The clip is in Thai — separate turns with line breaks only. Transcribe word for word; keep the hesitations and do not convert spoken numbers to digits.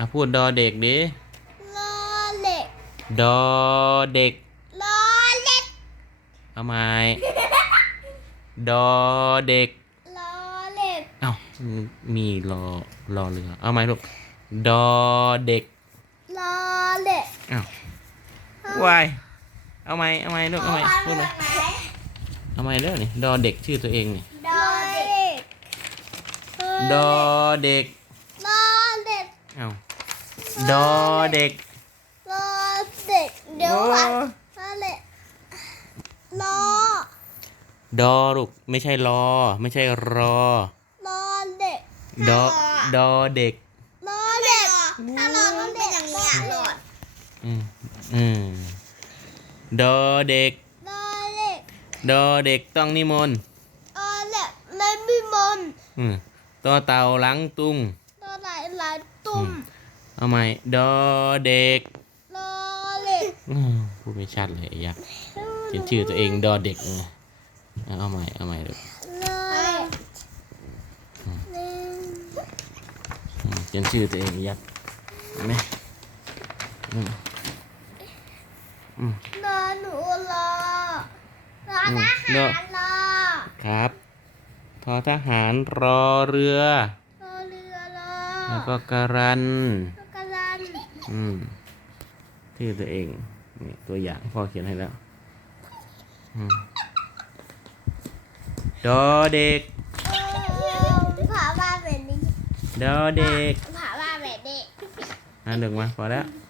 อ่ะพูดดอเด็กดิ
รอเล็ก
ดอเด็ก
รอเล็ก
เอาไหมดอเด็ก
รอเล็ก
เอ้ามีรอรอเรือเอาไหมลูกดอเด็ก
รอเล็ก
เอ้าวายเอาไหมเอาไหมลูกเอาไหมพูดไหมเอาไหมเรื่องนี่ดอเด็กชื่อตัวเองนี่
ดอเด็ก
ดอเด็ก
รอเล็ก
เอ้าดอเด็ก
รอเด็กเดี๋ยวค่ะรอเล็กรอ
ดอลูกไม่ใช่รอไม่ใช่รอ
รอเด็ก
ดอดอเด็ก
รอเด็กถ้ารอต้องเป็นอย่างนี้หลอด
อืมอืมดอเด็ก
รอเด็ก
ดอเด็กต้องนิมนต์
รอเด็กไม่มีมนต์
อืมต่อเต่าหลังตุง
รอไหลไหลตุ่ม
เอาใหม่ดอเด็ก
รอเด็ก
พูดไม่ชัดเลยไอ้ยักษ์เขียนชื่อตัวเองดอเด็กไงเอาใหม่เอาใหม่ดูเขียนชื่อตัวเองยักษ์เห็นไหมอืมอืม
รอหนูรอรอทหารรอ
ครับทอทหารรอเรือ
รอเรือรอ
แล้วก็การัน
กะลัน
อืมชื่อตัวเองนี่ตัวอย่างพ่อเขียนให้แล้วอืมดอเด็ก
ผ่าว่าแบบนี้
ดอเด็ก
ผ่าว่าแบบนี้
อ่านหนึ่งมาพอแล้ว